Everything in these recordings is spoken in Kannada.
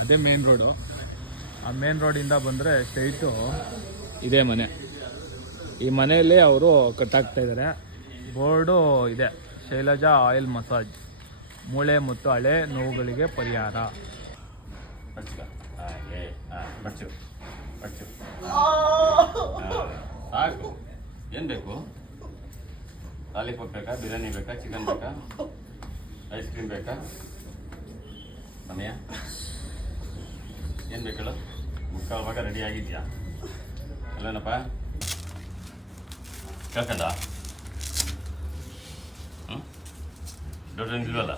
ಅದೇ ಮೇನ್ ರೋಡು. ಆ ಮೇನ್ ರೋಡಿಂದ ಬಂದರೆ ಸ್ಟ್ರೈಟು ಇದೇ ಮನೆ. ಈ ಮನೆಯಲ್ಲಿ ಅವರು ಕಟ್ಟಾಕ್ತಾ ಇದ್ದಾರೆ. ಬೋರ್ಡು ಇದೆ, ಶೈಲಜಾ ಆಯಿಲ್ ಮಸಾಜ್, ಮೂಳೆ ಮತ್ತು ಹಳೆ ನೋವುಗಳಿಗೆ ಪರಿಹಾರ. ಸಾಕು. ಏನು ಬೇಕು? ಲಾಲಿಪಾಪ್ ಬೇಕಾ, ಬಿರಿಯಾನಿ ಬೇಕಾ, ಚಿಕನ್ ಬೇಕಾ, ಐಸ್ ಕ್ರೀಮ್ ಬೇಕಾ? ಸಮಯ ಏನು ಬೇಕಲ್ಲ? ಮುಕ್ಕಾಲ್ವಾಗ ರೆಡಿ ಆಗಿದ್ಯಾ? ಅಲ್ಲೇನಪ್ಪ ಕೇಳ್ಕೊಂಡ? ದೊಡ್ಡ ಇಲ್ವಲ್ಲ,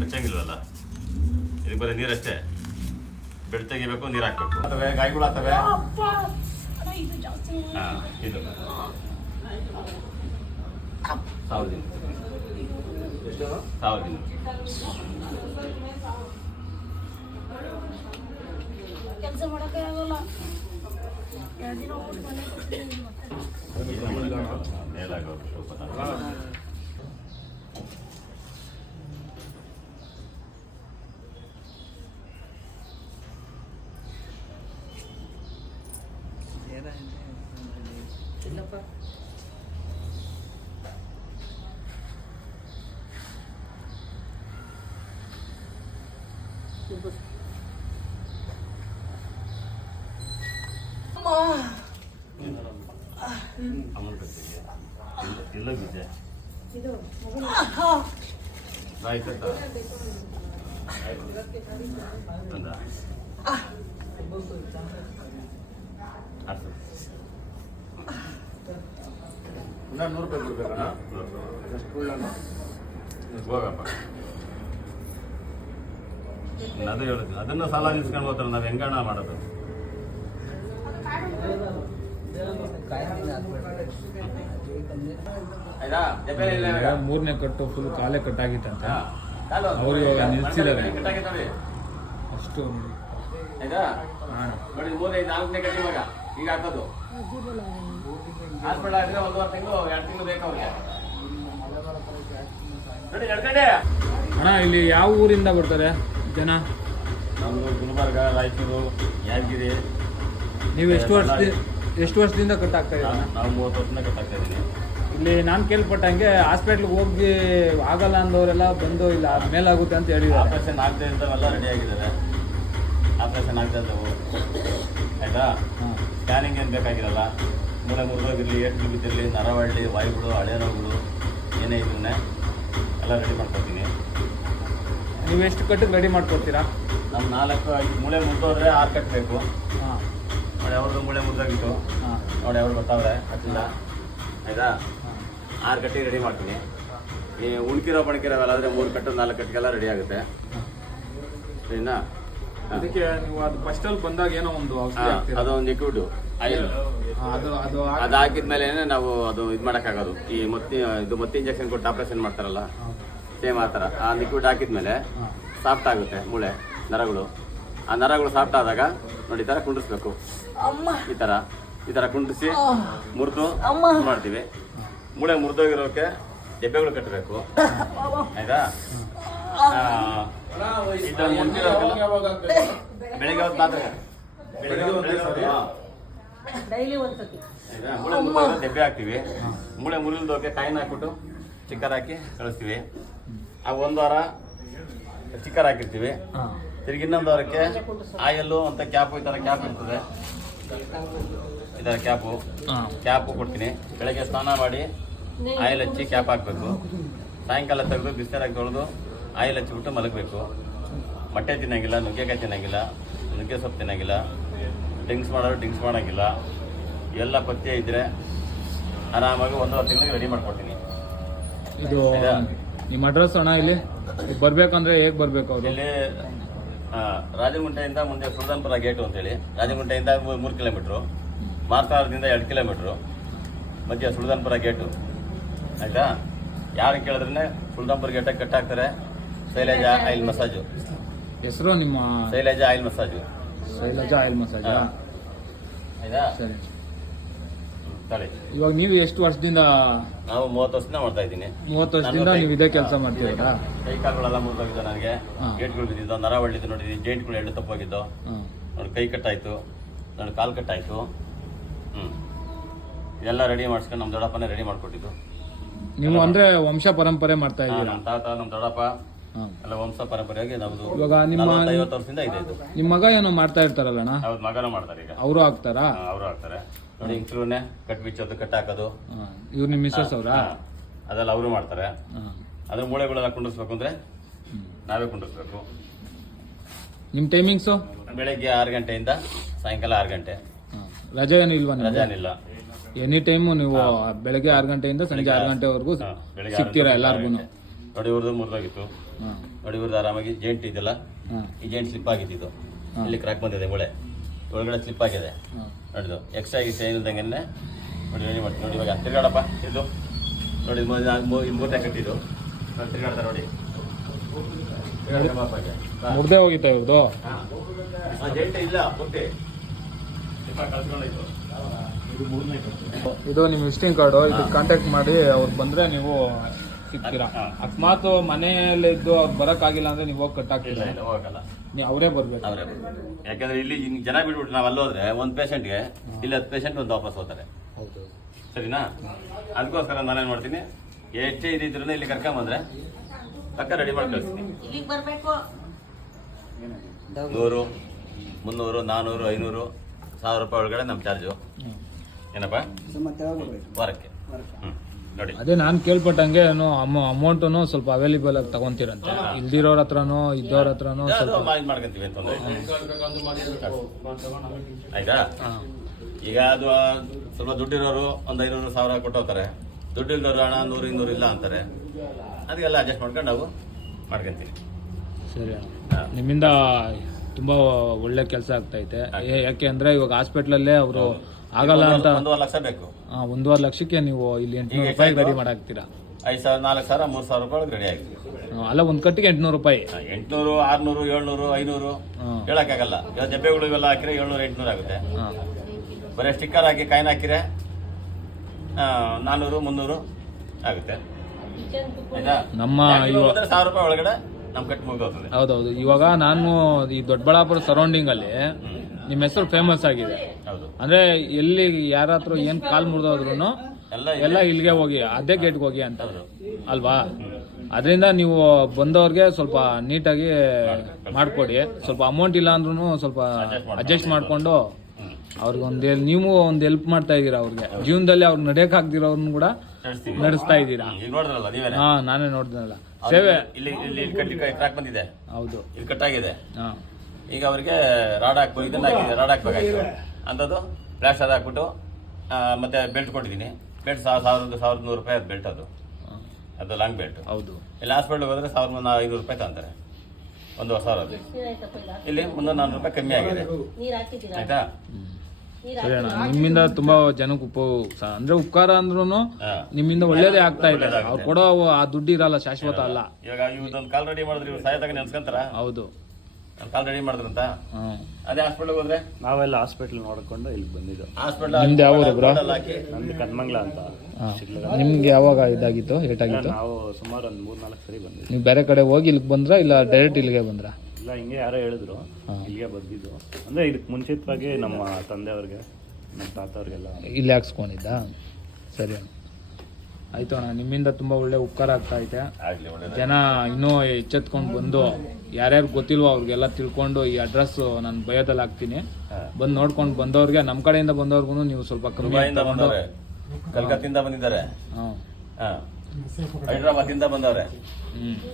ಬೆಚ್ಚಂಗಿಲ್ವಲ್ಲ, ಇದಕ್ಕೆ ಬರೀ ನೀರಷ್ಟೇ. ಬೆಡ್ ತೆಗಿಬೇಕು, ನೀರು ಹಾಕ್ಬೇಕು. ಅಥವಾ ಗಾಯಗಳು ಆಗ್ತವೆ. ಹಾಂ, ಇದು 1000 ದಿನ. 1000 ದಿನ. ಕೆಲಸ ಮಾಡೋಕೆ ಆಗಲ್ಲ. ಮೇಲಾಗೋರು ಸ್ವಲ್ಪ ಚಿನ್ನಪ್ಪ ಅಮೌಂಟ್ ಇಲ್ಲ ಬಿದ್ದೆ ಇದು ಆಯ್ತು ₹100 ಕೊಡ್ಬೇಕಣ್ಣ. ಹೋಗಪ್ಪ. ಅದೇ ಹೇಳುದು, ಅದನ್ನ ಸಾಲ ನಿಲ್ಸ್ಕೊಂಡು ಹೋಗ್ತಾರೆ. ನಾವು ಹೆಂಗಣ ಮಾಡೋದು? ಮೂರನೇ ಕಟ್ಟು ಫುಲ್ ಕಾಲೇ ಕಟ್ಟಾಗಿತ್ತಂತೆ. ಅವ್ರು ಇವಾಗ ನಿಲ್ಸಿದ್ದಾರೆ ಅಷ್ಟು. ನೋಡಿ 3-4ನೇ ಕಟ್ಟಿ ಇವಾಗ ಈಗ ಹಾಕೋದು. ಹಾಸ್ಪಿಟಲ್ ಆದ್ರೆ 1.5 ತಿಂಗಳು 2 ತಿಂಗಳು ಬೇಕು ಅವ್ರಿಗೆ. ಅಣ್ಣ, ಇಲ್ಲಿ ಯಾವ ಊರಿಂದ ಬರ್ತಾರೆ ಜನ? ನಮ್ಮದು ಗುಲ್ಬರ್ಗ, ರಾಯಚೂರು, ಯಾದಗಿರಿ. ನೀವು ಎಷ್ಟು ವರ್ಷದಿಂದ ಕಟ್ಟಾಗ್ತಾ ಇದ್ದೀರಾ? ನಾವು 30 ವರ್ಷದಿಂದ ಕಟ್ಟಾಗ್ತಾ ಇದ್ದೀನಿ. ಇಲ್ಲಿ ನಾನು ಕೇಳ್ಪಟ್ಟಂಗೆ ಹಾಸ್ಪಿಟ್ಲಿಗೆ ಹೋಗಿ ಆಗಲ್ಲ ಅಂದವರೆಲ್ಲ ಬಂದು ಇಲ್ಲ ಮೇಲಾಗುತ್ತೆ ಅಂತ ಹೇಳಿದ್ರು. ಆಪರೇಷನ್ ಆಗದೆ ಇದ್ದವೆಲ್ಲ ರೆಡಿ ಆಗಿದ್ದಾರೆ. ಆಪರೇಷನ್ ಆಗದೆ ಇದ್ದವು ಆಯ್ತಾ. ಸ್ಕ್ಯಾನಿಂಗ್ ಏನು ಬೇಕಾಗಿರಲ್ಲ. ಮೂಳೆ ಮುರಿದೋಗಿರಲಿ, ಏಟು ಬಿದ್ದಿರಲಿ, ನರವಳ್ಳಿ, ವಾಯುಗಳು, ಹಳೆ ನೋವುಗಳು ಏನೇ ಇದನ್ನೇ ಎಲ್ಲ ರೆಡಿ ಮಾಡ್ಕೊತೀನಿ. ನೀವು ಎಷ್ಟು ಕಟ್ಟಿಗೆ ರೆಡಿ ಮಾಡ್ಕೊಡ್ತೀರಾ? ನಮ್ಮ 4-5 ಮೂಳೆ ಮುರಿದೋದ್ರೆ 6 ಕಟ್ಟಬೇಕು. ಹಾಂ, ನೋಡಿ ಅವ್ರದ್ದು ಮೂಳೆ ಮುರಿದೋಗಿತ್ತು. ಹಾಂ, ನೋಡಿ ಅವ್ರು ಗೊತ್ತಾವ್ರೆ ಹಚ್ಚಿಲ್ಲ ಆಯ್ತಾ. 6 ಕಟ್ಟಿ ರೆಡಿ ಮಾಡ್ತೀನಿ. ಈ ಉಣ್ಕಿರೋ ಪಣ್ಕಿರೋವೆಲ್ಲ ಆದರೆ 3 ಕಟ್ಟು 4 ಕಟ್ಟಿಗೆಲ್ಲ ರೆಡಿ ಆಗುತ್ತೆ. ಸರಿನಾ? ಅದಕ್ಕೆ ನೀವು ಅದು ಫಸ್ಟಲ್ಲಿ ಬಂದಾಗ ಏನೋ ಒಂದು ಔಷಧಿ ಹಾಕ್ತೀರಾ? ಅದೊಂದು ಲಿಕ್ವಿಡ್ ಆಯಿಲ್. ಅದು ಹಾಕಿದ್ಮೇಲೆ ನಾವು ಅದು ಇದು ಮಾಡೋಕ್ಕಾಗೋದು. ಈ ಮತ್ತೆ ಇಂಜೆಕ್ಷನ್ ಕೊಟ್ಟು ಆಪ್ರೇಷನ್ ಮಾಡ್ತಾರಲ್ಲ, ಸೇಮ್ ಆ ಥರ. ಆ ಲಿಕ್ವಿಡ್ ಹಾಕಿದ್ಮೇಲೆ ಸಾಫ್ಟ್ ಆಗುತ್ತೆ ಮೂಳೆ ನರಗಳು. ಆ ನರಗಳು ಸಾಫ್ಟ್ ಆದಾಗ ನೋಡಿ ಈ ಥರ ಕುಂಡಿಸ್ಬೇಕು. ಈ ಥರ ಕುಂಡಿಸಿ ಮುರಿದು ಮಾಡ್ತೀವಿ. ಮೂಳೆ ಮುರಿದೋಗಿರೋಕೆ ಡೆಬ್ಬೆಗಳು ಕಟ್ಟಬೇಕು ಆಯ್ತಾ. ಬೆಳಿಗ್ಗೆ ಹೊತ್ತು ಮಾತ್ರ ಮೂಳೆ ಮುರಿದೋಗ ಡೆಬ್ಬೆ ಹಾಕ್ತೀವಿ. ಮೂಳೆ ಮುರಿಲ್ದೋಕೆ ಕಾಯಿನ ಹಾಕ್ಬಿಟ್ಟು ಚಿಕ್ಕರ್ ಹಾಕಿ ಕಳಿಸ್ತೀವಿ. ಆ 1 ವಾರ ಚಿಕ್ಕರ್ ಹಾಕಿರ್ತೀವಿ. ತಿರ್ಗಿ ಇನ್ನೊಂದು ವಾರಕ್ಕೆ ಆಯಲ್ಲು ಅಂತ ಕ್ಯಾಪು, ಈ ಥರ ಕ್ಯಾಪ್ ಇರ್ತದೆ. ಈ ಥರ ಕ್ಯಾಪು ಕೊಡ್ತೀನಿ. ಬೆಳಗ್ಗೆ ಸ್ನಾನ ಮಾಡಿ ಆಯಿಲ್ ಹಚ್ಚಿ ಕ್ಯಾಪ್ ಹಾಕಬೇಕು. ಸಾಯಂಕಾಲ ತೆಗೆದು ಬಿಸಿನೀರಾಗಿ ತೊಳೆದು ಆಯಿಲ್ ಹಚ್ಚಿಬಿಟ್ಟು ಮಲಗಬೇಕು. ಮೊಟ್ಟೆ ತಿನ್ನೋಂಗಿಲ್ಲ, ನುಗ್ಗೆಕಾಯಿ ತಿನ್ನೋಂಗಿಲ್ಲ, ನುಗ್ಗೆ ಸೊಪ್ಪು ತಿನ್ನೋಂಗಿಲ್ಲ, ಡ್ರಿಂಕ್ಸ್ ಮಾಡೋರು ಡ್ರಿಂಕ್ಸ್ ಮಾಡೋಂಗಿಲ್ಲ. ಎಲ್ಲ ಪಥ್ಯ ಇದ್ದರೆ ಆರಾಮಾಗಿ 1.5 ತಿಂಗಳಿಗೆ ರೆಡಿ ಮಾಡ್ಕೊಡ್ತೀನಿ. ಇದು ನಿಮ್ಮ ಅಡ್ರೆಸ್ ಅಣ್ಣ? ಇಲ್ಲಿ ಬರ್ಬೇಕಂದ್ರೆ ಹೇಗೆ ಬರ್ಬೇಕು? ಅವರು ಇಲ್ಲಿ ರಾಜಗುಂಟೆಯಿಂದ ಮುಂದೆ ಸುಲ್ತಾನ್ಪುರ ಗೇಟು ಅಂತೇಳಿ. ರಾಜಗುಂಟೆಯಿಂದ 3 ಕಿಲೋಮೀಟ್ರು, ಮಾರ್ತಾರದಿಂದ 2 ಕಿಲೋಮೀಟ್ರು ಮಧ್ಯ ಸುಲ್ತಾನ್ಪುರ ಗೇಟು ಆಯ್ತಾ. ಯಾರು ಕೇಳಿದ್ರೆ ಸುಲ್ತಾನ್ಪುರ ಗೇಟಾಗಿ ಕಟ್ಟಾಕ್ತಾರೆ. ಶೈಲಜಾ ಆಯಿಲ್ ಮಸಾಜು ಹೆಸರು ನಿಮ್ಮ? Shailaja oil massage. Shailaja oil massage. ಆಯ್ತಾ. ಸರಿ. ತಳಿ. ಇವಾಗ ನೀವು ಎಷ್ಟು ವರ್ಷದಿಂದ? ನಾವು 30 ವರ್ಷದಿಂದ ಮಾಡ್ತಾ ಇದ್ದೀನಿ. 30 ವರ್ಷದಿಂದ ನೀವು ಇದೇ ಕೆಲಸ ಮಾಡ್ತೀರಾ? ಕೈ ಕಾಲುಗಳೆಲ್ಲ ಮುರಿದೋಗಿದ್ದು ನನಗೆ, ಹಾ. ಗೇಟ್ಗಳು ಬಿದ್ದಿದ್ದು, ನರ ಹೊಳ್ಳಿದ್ದು ನೋಡಿ, ಜೇಂಟ್ಗಳು ಎಳ್ಳು ತಪ್ಪೋಗಿದ್ದು ನೋಡಿ, ಕೈ ಕಟ್ಟಾಯ್ತು ನೋಡಿ, ಕಾಲು ಕಟ್ಟಾಯ್ತು. ಇದೆಲ್ಲ ರೆಡಿ ಮಾಡಿಸ್ಕೊಂಡು ನಮ್ಮ ದೊಡ್ಡಪ್ಪನೇ ರೆಡಿ ಮಾಡಿಕೊಟ್ಟಿದ್ದು. ನೀವು ಅಂದ್ರೆ ವಂಶ ಪರಂಪರೆ ಮಾಡ್ತಾ ಇದ್ದೀರಾ? ನಮ್ಮ ತಾತ ನಮ್ಮ ದೊಡ್ಡಪ್ಪ ಎಲ್ಲ ವಂಶ ಪರಂಪರೆಯಾಗಿ ನಮ್ದು ಇವಾಗ ನಿಮ್ಮ 40-50 ವರ್ಷದಿಂದ ಇದೆ ಇದು. ನಿಮ್ಮ ಮಗ ಏನೋ ಮಾಡ್ತಾ ಇರ್ತಾರಲ್ಲಣ್ಣ, ಅವ್ರ ಮಗನೂ ಮಾಡ್ತಾರೆ ಈಗ, ಅವರು ಆಗ್ತಾರಾ? ಅವರು ಆಗ್ತಾರೆ ನೋಡಿ. ಇಂಕ್ಲೂನೆ ಕಟ್ ಬಿಚ್ಚೋದು, ಕಟ್ ಹಾಕೋದು, ಇವ್ರು ನಿಮ್ಮ ಮಿಸ್ಸಸ್ ಅವರಾ? ಅದೆಲ್ಲ ಅವರು ಮಾಡ್ತಾರೆ. ಅದ್ರ ಮೂಳೆಗಳೆಲ್ಲ ಕುಂಡಿಸ್ಬೇಕು ಅಂದ್ರೆ ನಾವೇ ಕುಂಡಿಸ್ಬೇಕು. ನಿಮ್ಮ ಟೈಮಿಂಗ್ಸು? ಬೆಳಗ್ಗೆ 6 ಗಂಟೆಯಿಂದ ಸಾಯಂಕಾಲ 6 ಗಂಟೆ. ರಜೆ ಏನು ಇಲ್ವಾ? ರಜಾನಿಲ್ಲ. ಎನಿ ಟೈಮು ನೀವು ಬೆಳಗ್ಗೆ 6 ಗಂಟೆಯಿಂದ ಸಂಜೆ 6 ಗಂಟೆವರೆಗೂ ಸಿಗ್ತೀರಾ ಎಲ್ಲಾರ್ಗು? ನೋಡಿ, ಇವ್ರದ್ದು ಮುರಿದೋಗಿತ್ತು ನೋಡಿ, ಇವ್ರದ್ದು ಆರಾಮಾಗಿ ಜೇಂಟ್ ಇದೆಲ್ಲ, ಈ ಜೇಂಟ್ ಸ್ಲಿಪ್ ಆಗಿದ್ದು, ಇಲ್ಲಿ ಕ್ರಾಕ್ ಬಂದಿದೆ, ಮೂಳೆ ಒಳಗಡೆ ಸ್ಲಿಪ್ ಆಗಿದೆ ನೋಡಿದ್ದು. ಎಕ್ಸ್ಟ್ರಾ ಗಿಕ್ಸ್ಟ್ರಾ ಏನಿಲ್ದಂಗೆ ನೋಡಿ ರೆಡಿ ಮಾಡ್ತೀವಿ. ನೋಡಿ ಇವಾಗ ತಿರ್ಗಾಡಪ್ಪ, ಇದು ನೋಡಿ ಮೂರನೇ ಕಟ್ಟಿದ್ದು ನೋಡಿ, ತಿರ್ಗಾಡ್ತಾರೆ ನೋಡಿ. ಮುರ್ದೇ ಹೋಗಿತ್ತಾ ಇವ್ರದ್ದು? ಜೇಂಟ್ ಇಲ್ಲ, ಪೂರ್ತಿ ಕಳ್ಸ್ಕೊಂಡಾಯ್ತು. ಇದು ನಿಮ್ಮ ವಿಸಿಟಿಂಗ್ ಕಾರ್ಡು. ಇದು ಕಾಂಟ್ಯಾಕ್ಟ್ ಮಾಡಿ ಅವ್ರು ಬಂದ್ರೆ ನೀವು ಸಿಗ್ತೀರಾ. ಅಕಸ್ಮಾತ್ ಮನೆಯಲ್ಲಿದ್ದು ಅವ್ರು ಬರೋಕ್ಕಾಗಿಲ್ಲ ಅಂದ್ರೆ ನೀವು ಹೋಗಿ ಕಟ್ಟಾಗ್ತಿಲ್ಲ, ಇಲ್ಲ ಹೋಗಲ್ಲ, ನೀವು ಅವರೇ ಬರ್ಬೇಕು. ಅವರೇ ಯಾಕಂದ್ರೆ ಇಲ್ಲಿ ಜನ ಬಿಟ್ಬಿಟ್ಟು ನಾವು ಅಲ್ಲೋದ್ರೆ ಒಂದು ಪೇಷಂಟ್ಗೆ ಇಲ್ಲಿ 10 ಪೇಷಂಟ್ ಒಂದು ವಾಪಸ್ ಹೋಗ್ತಾರೆ. ಹೌದು, ಸರಿನಾ? ಅದಕ್ಕೋಸ್ಕರ ನಾನೇನು ಮಾಡ್ತೀನಿ, ಎಷ್ಟೇ ಇದ್ರೂ ಇಲ್ಲಿ ಕರ್ಕೊಂಬಂದ್ರೆ ಪಕ್ಕ ರೆಡಿ ಮಾಡಿ ಕಳಿಸ್ತೀನಿ. ಇಲ್ಲಿಗೆ ಬರ್ಬೇಕು. 100, 300, 400, 500, 1000 ರೂಪಾಯಿ ಒಳಗಡೆ ನಮ್ಮ ಚಾರ್ಜು. ಏನಪ್ಪ ವಾರಕ್ಕೆ. ನೋಡಿ, ಅದೇ ನಾನು ಕೇಳ್ಪಟ್ಟಂಗೆ ಅಮೌಂಟು ಸ್ವಲ್ಪ ಅವೈಲೇಬಲ್ ಆಗಿ ತಗೊಂತೀರಂತೆ, ಇಲ್ದಿರೋರ ಹತ್ರನೋ ಇದ್ದವ್ರ ಹತ್ರನೋ ಸ್ವಲ್ಪ ಮಾಡ್ಕೊಂತೀವಿ ಅಂತಂದ್ರೆ. ಆಯ್ತಾ? ಈಗ ಅದು ಸ್ವಲ್ಪ ದುಡ್ಡಿರೋರು ಒಂದು 500-1000 ಕೊಟ್ಟು ಹೋಗ್ತಾರೆ, ದುಡ್ಡಿಲ್ದವರು ಹಣ 100-200 ಇಲ್ಲ ಅಂತಾರೆ. ಅದಕ್ಕೆಲ್ಲ ಅಡ್ಜಸ್ಟ್ ಮಾಡ್ಕೊಂಡು ನಾವು ಮಾಡ್ಕೊಂತೀವಿ. ಸರಿ ಅಣ್ಣ, ನಿಮ್ಮಿಂದ ತುಂಬಾ ಒಳ್ಳೆ ಕೆಲಸ ಆಗ್ತೈತೆ. ಯಾಕೆ ಅಂದ್ರೆ ಇವಾಗ ಹಾಸ್ಪಿಟ್ಲಲ್ಲೇ ಅವರು ಆಗಲ್ಲ ಅಂತ 1.5 ಲಕ್ಷ ಬೇಕು. 1.5 ಲಕ್ಷಕ್ಕೆ ನೀವು ಇಲ್ಲಿ 800 ರೂಪಾಯಿ ರೆಡಿ ಮಾಡಾಕ್ತೀರಾ? 5,000, 4,000, 3,000 ರೂಪಾಯಿ ರೆಡಿ ಆಗ್ತೀವಿ. ಅಲ್ಲ, ಒಂದ್ ಕಟ್ಟಿಗೆ 800 ರೂಪಾಯಿ. 800, 600, 700, 500 ಹೇಳಕ್ಕಾಗಲ್ಲ. ಇವಾಗ ದೆಬ್ಬೆಗಳು ಇವೆಲ್ಲ ಹಾಕಿದ್ರೆ 700, 800 ಆಗುತ್ತೆ. ಬರೀ ಸ್ಟಿಕ್ಕರ್ ಹಾಕಿ ಕಾಯಿನ್ ಹಾಕಿದ್ರೆ 400, 300 ಆಗುತ್ತೆ. ಆಯ್ತಾ? ನಮ್ಮ 1,000 ರೂಪಾಯಿ ಒಳಗಡೆ ನಮ್ ಕಟ್ ಮುಗಿದೋಗ್ತದೆ. ಹೌದೌದು. ಇವಾಗ ನಾನು ಈ ದೊಡ್ಡಬಳ್ಳಾಪುರ ಸರೌಂಡಿಂಗ್ ಅಲ್ಲಿ ನಿಮ್ಮ ಹೆಸರು ಫೇಮಸ್ ಆಗಿದೆ. ಅಂದ್ರೆ ಎಲ್ಲಿ ಯಾರ ಹತ್ರ ಏನ್ ಕಾಲ್ ಮುರಿದೋದ್ರು ಎಲ್ಲ ಇಲ್ಲಿಗೆ ಹೋಗಿ, ಅದೇ ಗೇಟ್ಗೆ ಹೋಗಿ ಅಂತ ಅಲ್ವಾ? ಅದರಿಂದ ನೀವು ಬಂದವ್ರಿಗೆ ಸ್ವಲ್ಪ ನೀಟಾಗಿ ಮಾಡ್ಕೊಡಿ. ಸ್ವಲ್ಪ ಅಮೌಂಟ್ ಇಲ್ಲ ಅಂದ್ರೂ ಸ್ವಲ್ಪ ಅಡ್ಜಸ್ಟ್ ಮಾಡ್ಕೊಂಡು ಅವ್ರಿಗೆ ನೀವು ಒಂದು ಹೆಲ್ಪ್ ಮಾಡ್ತಾ ಇದ್ದೀರಾ. ಅವ್ರಿಗೆ ಜೀವನದಲ್ಲಿ ಅವ್ರು ನಡೆಯಕ್ ಆಗ್ದಿರೋರ್ನು ಕೂಡ ನಡೆಸ್ತಾ ಇದ್ದೀರಾ. ಹಾ, ನಾನೇ ನೋಡ್ದಲ್ಲ ಸೇವೆ. ಇಲ್ಲಿ ಕಟ್ಟಿ ಕ್ರಾಕ್ ಬಂದಿದೆ, ಹೌದು, ಇಲ್ಲಿ ಕಟ್ಟಾಗಿದೆ. ಈಗ ಅವರಿಗೆ ರಾಡ್ ಹಾಕ್ಬೇಕು, ಇದನ್ನ ರಾಡ್ ಹಾಕ್ಬೇಕಾಗಿತ್ತು ಅಂಥದ್ದು ಪ್ಲಾಸ್ಟರ್ ಹಾಕ್ಬಿಟ್ಟು ಮತ್ತೆ ಬೆಲ್ಟ್ ಕೊಟ್ಟಿದ್ದೀನಿ. ಬೆಲ್ಟ್ 1,100 ರೂಪಾಯಿ ಬೆಲ್ಟ್, ಅದು ಲಾಂಗ್ ಬೆಲ್ಟ್. ಹೌದು. ಇಲ್ಲಿ ಹಾಸ್ಪಿಟ್ಲಿಗೆ ಹೋದ್ರೆ 1,500 ರೂಪಾಯಿ ತಗೊಂತಾರೆ, 1,000. ಇಲ್ಲಿ 300-400 ರೂಪಾಯಿ ಕಮ್ಮಿ ಆಗಿದೆ. ಆಯ್ತಾ? ಸರಿ ಅಣ್ಣ, ನಿಮ್ಮಿಂದ ತುಂಬಾ ಜನಕ್ಕೆ ಅಂದ್ರೆ ಉಪಕಾರ ಅಂದ್ರೂ ನಿಮ್ಮಿಂದ ಒಳ್ಳೇದೇ ಆಗ್ತಾ ಇದೆ. ಅವ್ರು ಕೊಡೋ ಆ ದುಡ್ಡು ಇರಲ್ಲ, ಶಾಶ್ವತ ಅಲ್ಲ. ಇವಾಗ ಇವ್ರದೊಂದು ಕಾಲ್ ರೆಡಿ ಮಾಡಿದ್ರೆ ಇವ್ರು ಸಾಯತಾಗ ನೆನ್ಸ್ಕೊಂತಾರ. ಹೌದು, ಕಾಲ್ ರೆಡಿ ಮಾಡಿದ್ರಂತ. ಅದೇ ಹಾಸ್ಪಿಟಲ್ ಹೋದ್ರೆ ನಾವೆಲ್ಲ ಹಾಸ್ಪಿಟಲ್ ನೋಡ್ಕೊಂಡು ಇಲ್ಲಿ ಬಂದಿದ್ದು. ನಿಮ್ದು ಯಾವ ಊರು ಬ್ರೋ? ನಮ್ದು ಕನ್ಮಂಗ್ಲ ಅಂತ. ನಿಮ್ಗೆ ಯಾವಾಗ ಇದಾಗಿತ್ತು, ಏಟಾಗಿತ್ತು? ನಾವು ಸುಮಾರು ಒಂದು 3-4 ಸರಿ ಬಂದಿದ್ವಿ. ನೀವು ಬೇರೆ ಕಡೆ ಹೋಗಿ ಇಲ್ಲಿಗೆ ಬಂದ್ರ ಇಲ್ಲ ಡೈರೆಕ್ಟ್ ಇಲ್ಲಿಗೆ ಬಂದ್ರ? ಇಲ್ಲ, ಹಿಂಗೆ ಯಾರೋ ಹೇಳಿದ್ರು, ಇಲ್ಲಿಗೆ ಬಂದಿದ್ದು. ಅಂದ್ರೆ ಇದಕ್ಕೆ ಮುಂಚಿತವಾಗಿ ನಮ್ಮ ತಂದೆಯವ್ರಿಗೆ, ನಮ್ಮ ತಾತವ್ರಿಗೆಲ್ಲ ಇಲ್ಲಿ ಹಾಕ್ಸ್ಕೊಂಡಿದ್ದ. ಸರಿ ಅಣ್ಣ, ಆಯ್ತು ಅಣ್ಣ, ನಿಮ್ಮಿಂದ ತುಂಬಾ ಒಳ್ಳೆ ಉಪಕಾರ ಆಗ್ತಾ ಐತೆ. ಜನ ಇನ್ನೂ ಎಚ್ಚೆತ್ಕೊಂಡು ಬಂದು ಯಾರ್ಯಾರು ಗೊತ್ತಿಲ್ವೋ ಅವ್ರಿಗೆಲ್ಲ ತಿಳ್ಕೊಂಡು ಈ ಅಡ್ರೆಸ್ ನಾನು ಬಯೋದಲ್ಲಿ ಹಾಕ್ತೀನಿ. ಬಂದು ನೋಡ್ಕೊಂಡು ಬಂದವ್ರಿಗೆ, ನಮ್ಮ ಕಡೆಯಿಂದ ಬಂದವ್ರಿಗೂ ನೀವು ಸ್ವಲ್ಪ ಕಮ್ಮಿ ತಗೊಂಡು. ಕಲ್ಕತ್ತಿಂದ ಬಂದಿದ್ದಾರೆ, ಹೈದ್ರಾಬಾದಿಂದ ಬಂದವ್ರೆ.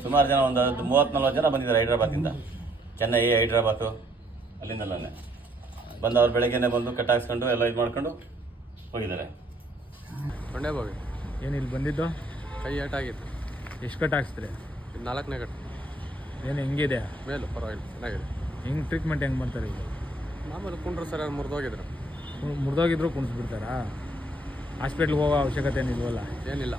ಸುಮಾರು ಜನ ಒಂದು 30-40 ಜನ ಬಂದಿದ್ದಾರೆ ಹೈದ್ರಾಬಾದಿಂದ, ಚೆನ್ನೈ, ಹೈದ್ರಾಬಾದು, ಅಲ್ಲಿಂದಲ್ಲೇ ಬಂದವ್ರು. ಬೆಳಗ್ಗೆನೆ ಬಂದು ಕಟ್ಟಾಕ್ಸ್ಕೊಂಡು ಎಲ್ಲ ಇದು ಮಾಡ್ಕೊಂಡು ಹೋಗಿದ್ದಾರೆ. ಏನು ಇಲ್ಲಿ ಬಂದಿದ್ದು? ಕೈ ಏಟಾಗಿತ್ತು. ಎಷ್ಟು ಕಟ್ ಹಾಕ್ಸ್ತೀರಿ? 4ನೇ ಕಟ್ಟು. ಏನು ಹೆಂಗಿದೆ? ಮೇಲು ಪರವಾಗಿಲ್ಲ, ಚೆನ್ನಾಗಿದೆ. ಹೆಂಗೆ ಟ್ರೀಟ್ಮೆಂಟ್ ಹೆಂಗೆ ಮಾಡ್ತಾರೆ ಈಗ? ಮಾಮೂಲು ಕುಂಡ್ರು ಸರ್ ಮುರಿದೋಗಿದ್ರು. ಮುರಿದೋಗಿದ್ರು ಕುಣಿಸ್ಬಿಡ್ತಾರಾ? ಹಾಸ್ಪಿಟ್ಲಿಗೆ ಹೋಗೋ ಅವಶ್ಯಕತೆ ಏನಿಲ್ವಲ್ಲ? ಏನಿಲ್ಲ.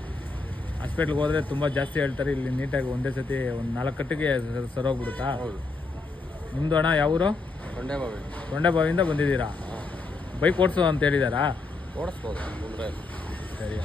ಹಾಸ್ಪಿಟ್ಲಿಗೆ ಹೋದರೆ ತುಂಬ ಜಾಸ್ತಿ ಹೇಳ್ತಾರೆ. ಇಲ್ಲಿ ನೀಟಾಗಿ ಒಂದೇ ಸತಿ ಒಂದು 4 ಕಟ್ಟಿಗೆ ಸರೋಗ್ಬಿಡುತ್ತಾ? ಹೌದು. ನಿಮ್ಮದು ಅಣ್ಣ ಯಾವ ಊರು? ತೊಂಡೆಬಾವಿ. ತೊಂಡೆಬಾವಿಯಿಂದ ಬಂದಿದ್ದೀರಾ? ಬೈಕ್ ಓಡಿಸೋ ಅಂತ ಹೇಳಿದಾರಾ? ಓಡಿಸ್ಬೋದು ತೊಂದರೆ ಇಲ್ಲ. ಸರಿ